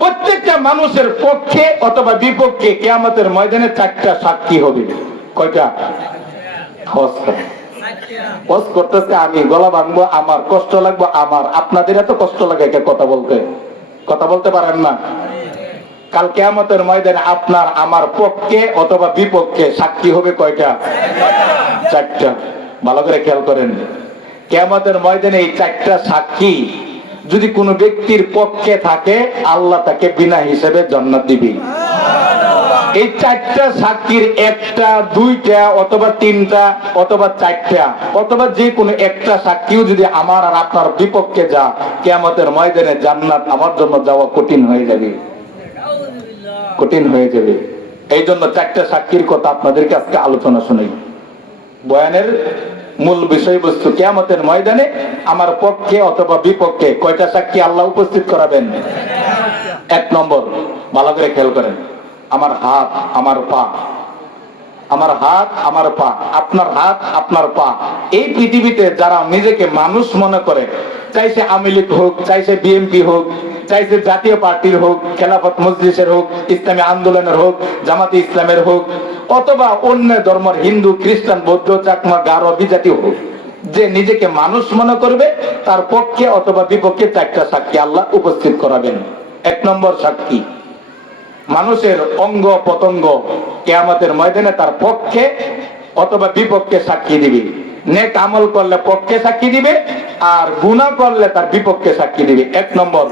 প্রত্যেকটা মানুষের পক্ষে অথবা বিপক্ষে কিয়ামতের ময়দানে 4টা সাক্ষী হবে। কয়টা? হজ করতেছে আমি, গলা ভাঙবো আমার, কষ্ট লাগবে আমার, আপনাদের এত কষ্ট লাগে কথা বলতে পারেন না। কাল কিয়ামতের ময়দানে আপনার আমার পক্ষে অথবা বিপক্ষে সাক্ষী হবে কয়টা? 4টা। ভালো করে খেয়াল করেন, কিয়ামতের ময়দানে এই 4টা সাক্ষী যদি কোনো ব্যক্তির পক্ষে থাকে, আল্লাহ তাকে বিনা হিসেবে জান্নাত দিবে। এই 4টা সাক্ষীর 1টা, 2টা অথবা 3টা অথবা 4টা অথবা যে কোনো একটা সাক্ষীও যদি আমার আর আপনার বিপক্ষে যা, কিয়ামতের ময়দানে জান্নাত আমার জন্য যাওয়া কঠিন হয়ে যাবে, কঠিন হয়ে যাবে। এই জন্য 4টা সাক্ষীর কথা আপনাদেরকে আজকে আলোচনা শোনাই। বয়ানের মূল বিষয়বস্তু, কিয়ামতের ময়দানে আমার পক্ষে অথবা বিপক্ষে কয়টা সাক্ষী আল্লাহ উপস্থিত করাবেন? 1 নম্বর, ভালো করে খেয়াল করেন, আমার হাত আমার পা, আমার হাত আমার পা, আপনার হাত আপনার পা। এই পৃথিবীতে যারা নিজেকে মানুষ মনে করে, চাই সে আওয়ামী লীগ হোক, চাই সে বিএনপি হোক, চাই সে জাতীয় পার্টির হোক, খেলাফত মজলিসের হোক, ইসলামী আন্দোলনের হোক, জামাতে ইসলামের হোক, অথবা অন্য ধর্মের হিন্দু, খ্রিস্টান, বৌদ্ধ, চাকমা, গারো, বিজাতি হোক, যে নিজেকে মানুষ মনে করবে তার পক্ষে অথবা বিপক্ষে 4টা সাক্ষী আল্লাহ উপস্থিত করাবেন। 1 নম্বর সাক্ষী, মানুষের অঙ্গ পতঙ্গ কিয়ামতের ময়দানে তার পক্ষে অথবা বিপক্ষে সাক্ষী দিবে। নেক আমল করলে পক্ষে সাক্ষী দিবে, আর গুনাহ করলে তার বিপক্ষে সাক্ষী দিবে। 1 নম্বর,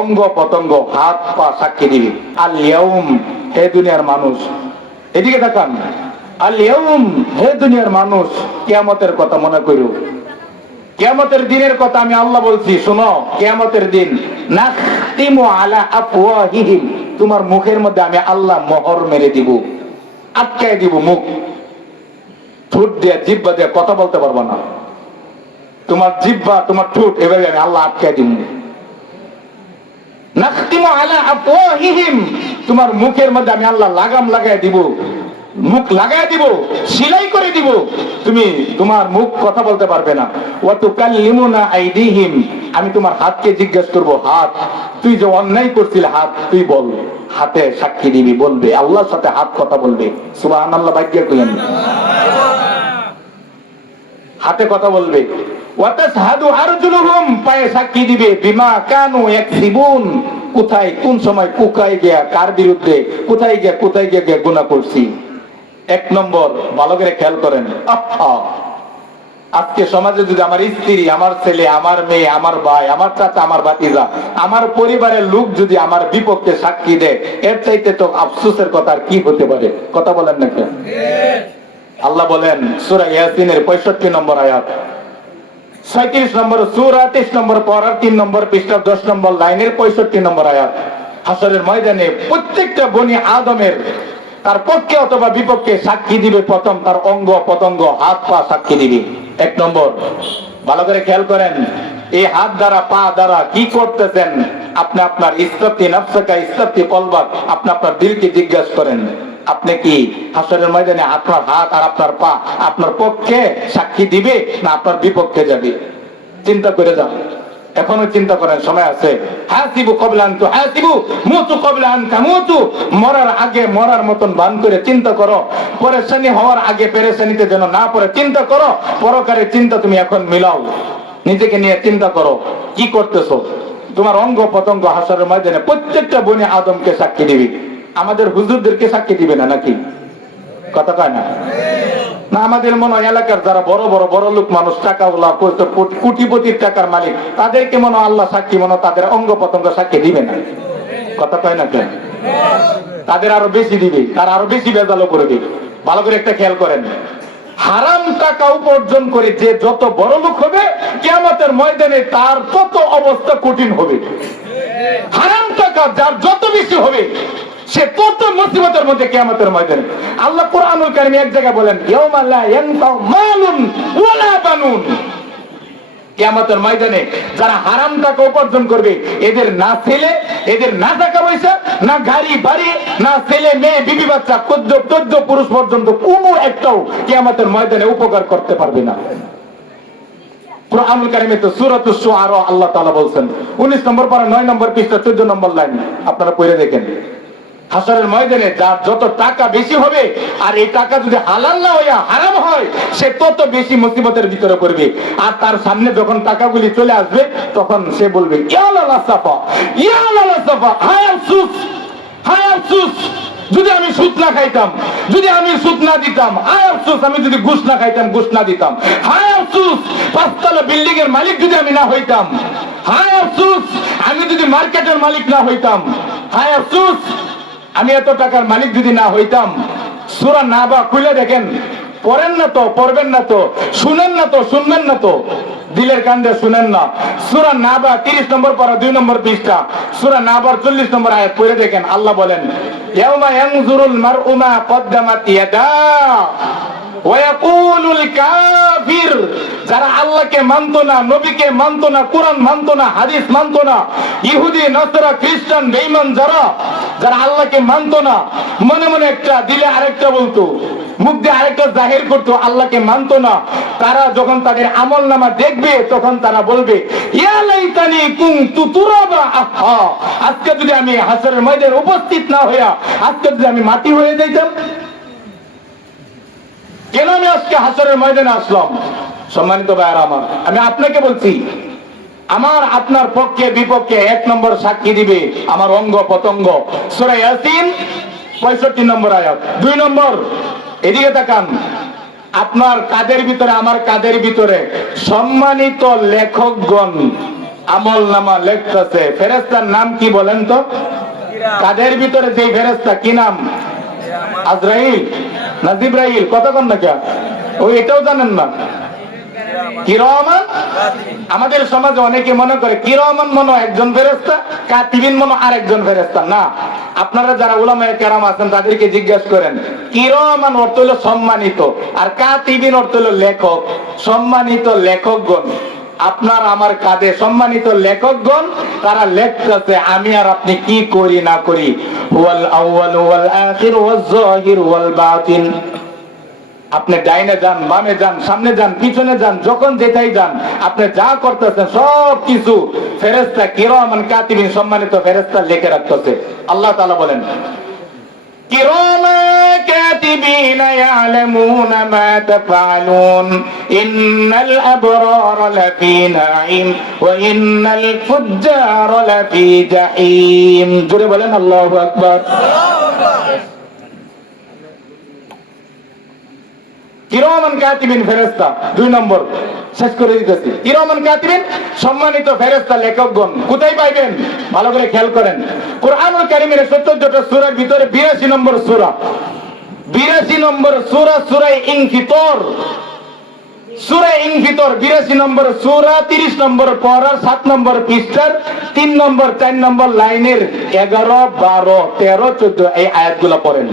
অঙ্গ পতঙ্গ, হাত পা সাক্ষী দিবে। আল ইয়াউম, হে দুনিয়ার মানুষ, এদিকে তাকান, আল ইয়াউম, হে দুনিয়ার মানুষ, কিয়ামতের কথা মনে করো। কিয়ামতের দিনের কথা আমি আল্লাহ বলছি, শোনো। কিয়ামতের দিন, নাখতিমু আলা আফওয়াহিহিম, তোমার মুখের মধ্যে আমি আল্লাহ মোহর মেরে দিব, আটকায় দিব মুখ। ঠোঁট দিয়ে, জিহ্বা দিয়ে কথা বলতে পারবো না। তোমার জিহ্বা, তোমার ঠোঁট, এভাবে আমি আল্লাহ আটকায় দিব। নাখতিমু আলা আফওয়াহিহিম, তোমার মুখের মধ্যে আমি আল্লাহ লাগাম লাগায় দিব, মুখ লাগায় দিব, সেলাই করে দিব, তুমি তোমার মুখ কথা বলতে পারবে না। ওয়া তুকাল্লিমুনা আইদিহিম, আমি তোমার হাতকে জিজ্ঞেস করব, হাত তুই যে অন্যায় করছিল, হাত তুই বল। হাতে সাক্ষী দিবি, বলবে, আল্লাহর সাথে হাত কথা বলবে। সুবহানাল্লাহ, ভাগ্যের কইলেন, হাতে কথা বলবে। ওয়া তাশহাদু আরজুলুহুম, পায়ে সাক্ষী দিবে, বিমা কানু ইয়াকসিবুন, কোথায় কোন সময় কোথায় গিয়া কার বিরুদ্ধে কোথায় গিয়া গুনাহ করছি। এক নম্বর, ভালো করে খেয়াল করেন, আজকে সমাজে যদি আমার স্ত্রী, আমার ছেলে, আমার মেয়ে, আমার ভাই, আমার চাচা, আমার ভাতিজা, আমার পরিবারের লোক যদি আমার বিপক্ষে সাক্ষী দেয়, এর চাইতে তো আফসোসের কথা আর কি হতে পারে? কথা বলেন না কেন? আল্লাহ বলেন সূরা ইয়াসিনের 65 নম্বর আয়াত, 37 নম্বর সূরা, 23 নম্বর পারার 3 নম্বর পৃষ্ঠা 10 নম্বর লাইনের 65 নম্বর আয়াত। হাসরের ময়দানে প্রত্যেকটা বনি আদমের তার পক্ষে অথবা বিপক্ষে সাক্ষী দিবে। প্রথম তার অঙ্গ প্রত্যঙ্গ, হাত পা সাক্ষী দিবে। এক নম্বর, ভালো করে খেয়াল করেন, এই হাত দ্বারা পা দ্বারা কি করতেছেন আপনি আপনার ইসলাফতি নফসকা ইসলাফতি কলবাক, আপনি আপনার দিলকে জিজ্ঞাসা করেন, আপনি কি হাসরের ময়দানে আপনার হাত আর আপনার পা আপনার পক্ষে সাক্ষী দিবে না আপনার বিপক্ষে যাবে? চিন্তা করে যান, এখনো চিন্তা করেন, সময় আছে। হাসিবু ক্বাবলা আন তুহাসিবু, মুতু ক্বাবলা আন তামুতু, মরার আগে মরার মতন ভান করে চিন্তা করো, পেরেশানি হওয়ার আগে পেরেশানিতে যেন না পড়ে চিন্তা করো। পরকারের চিন্তা তুমি এখন মিলাও, নিজেকে নিয়ে চিন্তা করো কি করতেছো। তোমার অঙ্গ প্রত্যঙ্গ হাসরের ময়দানে প্রত্যেকটা বনি আদমকে সাক্ষী দিবে। আমাদের হুজুরদেরকে সাক্ষী দিবে না নাকি? কথা কয় না? না, আমাদের মনে হয় এলাকার যারা বড় বড় বড় লোক মানুষ, টাকাওয়ালা, কোটিপতির টাকার মালিক, তাদেরকে মনে হয় আল্লাহ সাক্ষী, মনে হয় তাদের অঙ্গ প্রত্যঙ্গ সাক্ষী দিবে না। কথা কয় না কেন? তাদের আরো বেশি দিবে, তারা আরো বেশি বেজালো করে দিবে। ভালো করে একটা খেয়াল করেন, হারাম টাকা উপার্জন করে যে যত বড় লোক হবে, কিয়ামতের ময়দানে তার তত অবস্থা কঠিন হবে। হারাম টাকা যার যত বেশি হবে, সে তত মুসিবতের মধ্যে কিয়ামতের ময়দানে। আল্লাহ কুরআনুল কারীমে এক জায়গায় বলেন, ইয়াউমা লা ইয়ানফাউ মালুন ওয়ালা বানুন, কিয়ামতের ময়দানে যারা হারাম টাকা উপার্জন করবে, এদের না ছেলে, এদের না টাকা পয়সা, না গাড়ি বাড়ি, না ছেলে মেয়ে বিবি বাচ্চা, 14 পুরুষ পর্যন্ত কোনো একটাও কিয়ামতের ময়দানে উপকার করতে পারবে না। কুরআনুল কারীমে তো সূরাতুশ শুআরা আল্লাহ তাআলা বলছেন 19 নম্বর পারা 9 নম্বর পৃষ্ঠা 14 নম্বর লাইন, আপনারা পড়ে দেখেন। হাসরের ময়দানে যার যত টাকা বেশি হবে, আর এই টাকা যদি হালাল না হইয়া হারাম হয়, সে তত বেশি মুসিবতের ভিতরে পড়বে। আর তার সামনে যখন টাকাগুলি চলে আসবে, তখন সে বলবে, ইয়া লাল্লাহ সাফা, ইয়া লাল্লাহ সাফা, হায় আফসোস, হায় আফসোস, যদি আমি সুদ না খাইতাম, যদি আমি সুদ না দিতাম, হায় আফসোস, আমি যদি ঘুষ না খাইতাম, ঘুষ না দিতাম, হায় আফসোস, 5 তলা বিল্ডিং এর মালিক যদি আমি না হইতাম, হায় আফসোস, আমি যদি মার্কেটের মালিক না হইতাম, হায় আফসোস, আমি এত টাকার মালিক যদি না হইতাম। সূরা নাবা খুলে দেখেন, পড়েন না তো, পড়বেন না তো, শুনেন না তো, শুনবেন না তো, দিলের কান্দে শুনেন না। সূরা নাবা 30 নম্বর পারা 2 নম্বর পৃষ্ঠা, সূরা নাবার 40 নম্বর আয়াত পড়ে দেখেন। আল্লাহ বলেন, ইয়াউমা ইয়ানজুরুল মারউ মা কদ্দামাত ইয়াদা ওয়া ইয়াকুলুল কাফির, যারা আল্লাহকে মানতো না, নবীকে মানতো না, কোরআন মানতো না, হাদিস মানতো না, ইহুদি নাসারা খ্রিস্টান বেঈমান, যারা আল্লাহকে মানতো না, মনে মনে একটা দিলে আরেকটা বলতো, মুখ দিয়ে আরেকটা জাহির করতো, আল্লাহকে মানতো না, তারা যখন তাদের আমলনামা দেখবে, তখন তারা বলবে, ইয়া লাইতানি কুনতু তুরাবা, আহা, আজকে যদি আমি হাসরের ময়দানে উপস্থিত না হইয়া, আজকে যদি আমি মাটি হয়ে যাইতাম। কেন আমি আজকে হাসরের ময়দানে আসলাম? সম্মানিত ভাইরা আমার, আমি আপনাকে বলছি, আমার আপনার পক্ষে বিপক্ষে 1 নম্বর সাক্ষী দিবে আমার অঙ্গ প্রত্যঙ্গ। সূরা ইয়াসিন 65 নম্বর আয়াত। 2 নম্বর, এদিকে তাকান, আপনার কাদের ভিতরে, আমার কাদের ভিতরে সম্মানিত লেখকগণ আমলনামা লিখতেছে। ফেরেশতার নাম কি বলেন তো? কাদের ভিতরে যে ফেরেশতা, কি নাম? আজরাইল না জিবরাইল? কতক্ষণ না কে? ওই এটাও জানেন না? কিরামান। আমাদের সমাজে অনেকে মনে করে কিরামান মনে একজন ফেরেশতা, কাতিবিন মনে আরেকজন ফেরেশতা। না, আপনারা যারা উলামায়ে কেরাম আছেন তাদেরকে জিজ্ঞাসা করেন, কিরামান অর্থ হলো সম্মানিত, আর কাতিবিন অর্থ হলো লেখক। সম্মানিত লেখকগণ আপনার আমার কাঁধে, সম্মানিত লেখকগণ তারা লেখতেছে আমি আর আপনি কি করি না করি। ওয়াল আউয়াল ওয়াল আখির ওয়াজ যাহির ওয়াল বাতিন। আপনি ডাইনে যান, বামে যান, সামনে যান, পিছনে যান, যখন যেটাই যান, আপনি যা করতেছেন সব কিছু ফেরেশতা কিরামান কাতিবিন সম্মানিত ফেরেশতা লিখে রাখতেছে। আল্লাহ তাআলা বলেন, কিরামান কাতিবিন ইয়ালামুনা মা তাফআলুন ইন্নাল আবরারা লাফি নাঈম ওয়া ইন্নাল ফুজ্জারা লাফি জাহিম। জোরে বলেন আল্লাহু আকবার। কিরামান কাতিবিন ফেরেশতা। 2 নম্বর শেষ করে দিতেছি। কিরামান কাতিবিন সম্মানিত ফেরেশতা লেখকগণ কোথায় পাইবেন? ভালো করে খেয়াল করেন। কোরআনুল কারীমের ৭৪টা সূরার ভিতরে ৮২ নম্বর সূরা, ৮২ নম্বর সূরা সূরা ইনফিতর। সূরা ইনফিতর ৮২ নম্বর সূরা, ৩০ নম্বর পারার ৭ নম্বর পৃষ্ঠার ৩ নম্বর ৪ নম্বর লাইনের ১১, ১২, ১৩, ১৪ এই আয়াতগুলো পড়েন।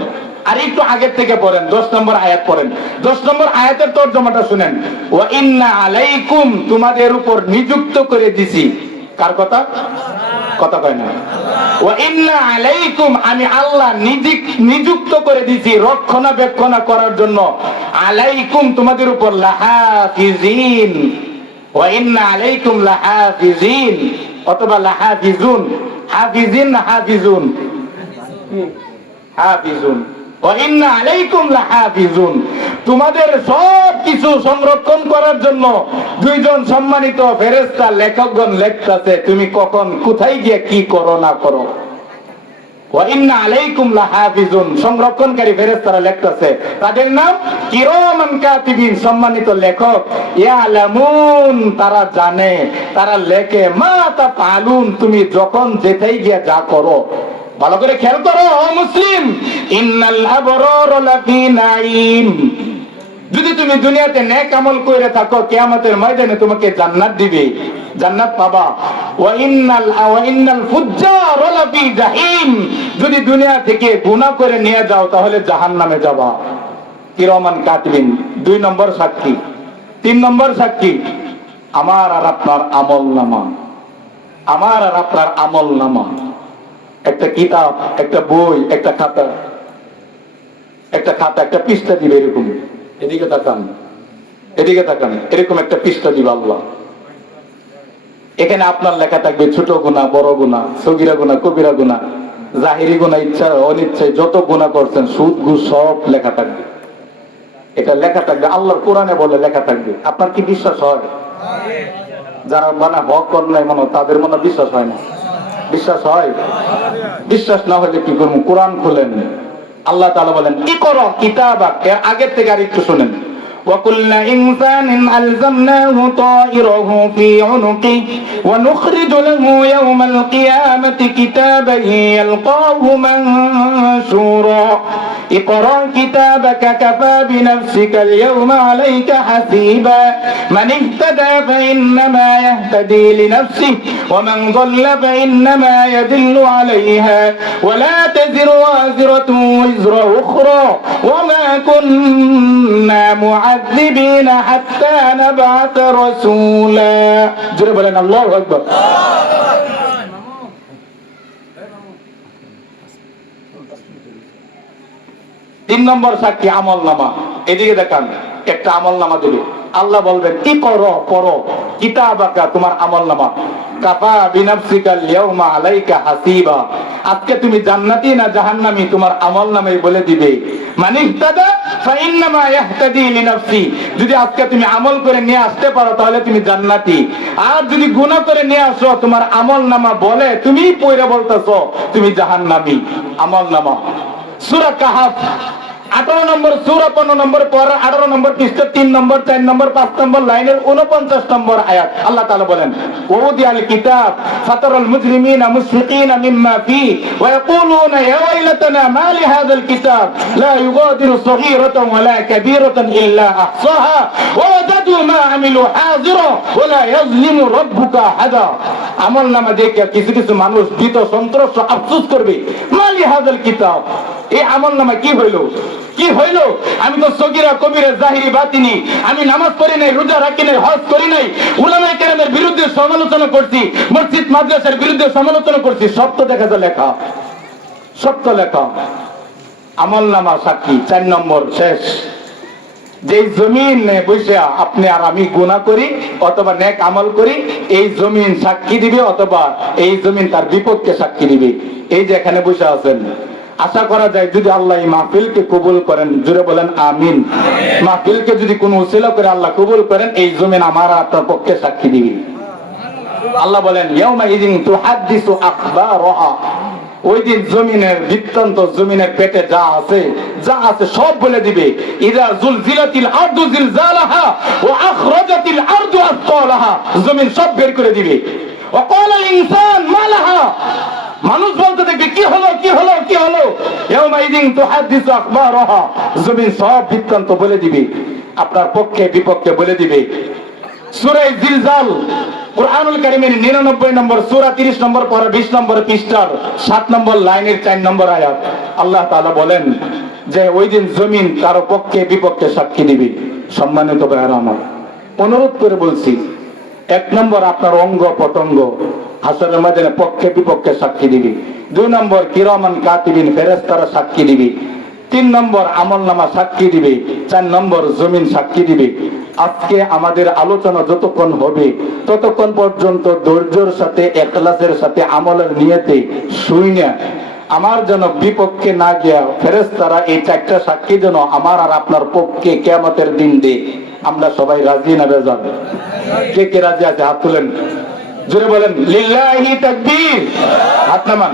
আর একটু আগের থেকে পড়েন, ১০ নম্বর আয়াত পড়েন। ১০ নম্বর আয়াতের তরজমাটা শুনেন। ওয়া ইন্না আলাইকুম, তোমাদের উপর নিযুক্ত করে দিছি। কার কথা? কথা কয় না। ওয়া ইন্না আলাইকুম, আমি আল্লাহ নিযুক্ত করে দিছি রক্ষণাবেক্ষণ করার জন্য। আলাইকুম, তোমাদের উপর লাহাফিজিন। ওয়া ইন্না আলাইকুম লাহাফিজিন অথবা লাহাফিজুন। হাফিজিন না হাফিজুন? হাফিজুন। ওয়া ইন্না আলাইকুম লাহাফিজুন, তোমাদের সব কিছু সংরক্ষণ করার জন্য 2 জন সম্মানিত ফেরেশতা লেখকগণ লিখতাছে তুমি কখন কোথায় গিয়ে কি করো না করো। ওয়া ইন্না আলাইকুম লাহাফিজুন, সংরক্ষণকারী ফেরেশতারা লিখতাছে, তাদের নাম কিরামান কাতিবিন, সম্মানিত লেখক। ইয়ালামুন, তারা জানে, তারা লেখে, মা তাফআলুন, তুমি যখন যেতেই গিয়ে যা করো। ভালো করে খেয়াল করো ও মুসলিম, ইন্নাল আবরারা লাফি নাঈম, যদি তুমি দুনিয়াতে নেক আমল করে থাকো কিয়ামতের ময়দানে তোমাকে জান্নাত দিবে, জান্নাত পাবা। ওয়া ইন্নাল ফুজ্জারা লাফি জাহিম, যদি দুনিয়া থেকে গুনাহ করে নিয়ে যাও তাহলে জাহান্নামে যাবা। কিরামান কাতিবিন 2 নম্বর সাক্ষী। 3 নম্বর সাক্ষী আমার আর আপনার আমলনামা। আমার আর আপনার আমলনামা, একটা কিতাব, একটা বই, একটা খাতা, একটা পৃষ্ঠা দিবে এরকম। এদিকে তাকান, এদিকে তাকান, এরকম একটা পৃষ্ঠা দিবে আল্লাহ। এখানে আপনার লেখা থাকবে ছোট গুনাহ, বড় গুনাহ, সগীরা গুনাহ, কবিরা গুনাহ, জাহিরি গুনাহ, ইচ্ছা অনিচ্ছায় যত গুনাহ করছেন, সুদ ঘুষ সব লেখা থাকবে। এটা লেখা থাকবে, আল্লাহর কোরআনে বলে লেখা থাকবে। আপনার কি বিশ্বাস হয়? যারা মানে হক অন্যায় মনে তাদের মনে বিশ্বাস হয় না? বিশ্বাস হয়? বিশ্বাস না হলে কি করবো? কোরআন খুলেন। আল্লাহ তাআলা বলেন ইকরা কিতাবাক, এর আগের থেকে আর একটু শুনেন। وكل إنسان ألزمناه طائره في عنقه ونخرج له يوم القيامة كتابا يلقاه منشورا اقرأ كتابك كفى بنفسك اليوم عليك حسيبا من اهتدى فإنما يهتدي لنفسه ومن ضل فإنما يدل عليها ولا تزر وازرة وزر أخرى وما كنا معذبين حتى نبعث رسولا جرب بلنا الله أكبر 3 নম্বর সাক্ষী আমলনামা। এদিকে দেখান, একটা আমলনামা দিবে। আল্লাহ বলবেন কি করো, পড়ো, কিতাবাকা, তোমার আমলনামা, কাফা বিনাফসিকাল ইয়াউমা আলাইকা হাসিবা, আজকে তুমি জান্নাতি না জাহান্নামী তোমার আমলনামায় বলে দিবে। মানে ইহতাদা ফাইন্নামা ইয়াহতাদি লিনাফসি, যদি আজকে তুমি আমল করে নিয়ে আসতে পারো তাহলে তুমি জান্নাতি, আর যদি গুনাহ করে নিয়ে আসো তোমার আমলনামা বলে তুমি পয়রা বলতাছো তুমি জাহান্নামী। আমলনামা সূরা কাহাফ 18 নম্বর সূরা 15 নম্বর পর 18 নম্বর পৃষ্ঠা 3 নম্বর 4 নম্বর 5 নম্বর লাইনের 49 নম্বর আয়াত আল্লাহ তাআলা বলেন ওয়াদিয়াল কিতাব ফাতারাল মুজরিমিনা মুশফিকিনা মিম্মা ফি ওয়া ইয়াকুলুনা ইয়া ওয়াইলাতানা মা লিহাযাল কিতাব লা ইউগাদিরু সগীরাতান ওয়ালা কাবীরাতান ইল্লা আহসাহা ওয়া ওয়াজাদু মা আমিলু হাযিরা ওয়া লা ইয়াযলিমু রাব্বুকা আহাদা। আমলনামা দেখে কিছু কিছু মানুষ ভীত সন্ত্রস্ত আফসোস করবে, মা লিহাযাল কিতাব, এই আমলনামা কি হইল, কি হইল? আমি তো সগীরা কবিরা জাহিরি বাতিনি, আমি নামাজ পড়ি নাই, রোজা রাখি নাই, হজ করি নাই, উলামায়ে কেরামের বিরুদ্ধে সমালোচনা করছি, মসজিদ মাদ্রাসার বিরুদ্ধে সমালোচনা করছি, সত্য দেখা যায় লেখা, সত্য লেখা। আমলনামা সাক্ষী 4 নম্বর শেষ। যে জমিন বসে আপনি আর আমি গুনাহ করি অথবা নেক আমল করি, এই জমিন সাক্ষী দিবে অথবা এই জমিন তার বিপক্ষে সাক্ষী দিবে। এই যে এখানে বসে আছেন, আশা করা যায় যদি আল্লাহ এই মাহফিলকে কবুল করেন, জুড়ে বলেন আমিন। মাহফিলকে যদি কোনো উসিলা করে আল্লাহ কবুল করেন, এই জমিন আমার আপনার পক্ষে সাক্ষী দিবে। আল্লাহ বলেন ইয়াউমা ইযিন তুহাদ্দিসু আখবারাহা ওই দিন জমিনের বৃত্তান্ত, জমিনের পেটে যা আছে সব বলে দিবে। ইযা জুলজিলাতিল আরদু জিলজালাহা ওয়া আখরাজাতিল আরদু আসকালাহা, জমিন সব বের করে দিবে। ওয়া ক্বালাল ইনসান মা লাহা, মানুষ বলতে দেখবে কি হলো কি হলো কি হলো। ইয়াউমাইযিন তুহাদ্দিসু আখবারাহা, জমিন সব বৃত্তান্ত বলে দিবে, আপনার পক্ষে বিপক্ষে বলে দিবে। সূরা জিলজাল কুরআনুল কারীমের 99 নম্বর সূরা 30 নম্বর পড়া 20 নম্বর পৃষ্ঠার 7 নম্বর লাইনের 4 নম্বর আয়াত। আল্লাহ তাআলা বলেন যে ওই দিন জমিন কারো পক্ষে বিপক্ষে সাক্ষী দিবে। সম্মানিত ভাইরা আমার, অনুরোধ করে বলছি, 1 নম্বর আপনার অঙ্গ প্রত্যঙ্গ হাসরের ময়দানে পক্ষে বিপক্ষে সাক্ষী দিবে। 2 নম্বর কিরামান কাতিবিন ফেরেশতারা সাক্ষী দিবে। 3 নম্বর আমলনামা সাক্ষী দিবে। 4 নম্বর জমিন সাক্ষী দিবে। আজকে আমাদের আলোচনা যতক্ষণ হবে ততক্ষণ পর্যন্ত ধৈর্যের সাথে, ইখলাসের সাথে, আমলের নিয়তে শুইনা আমার যেন বিপক্ষে না গিয়া ফেরেশতারা এই 4টা সাক্ষী যেন আমার আর আপনার পক্ষে কিয়ামতের দিন দেয়। আমরা সবাই রাজি না বেজার? কে কে রাজি আছে হাত তুলেন, জোরে বলেন লিল্লাহি তাকবীর, হাত নামান।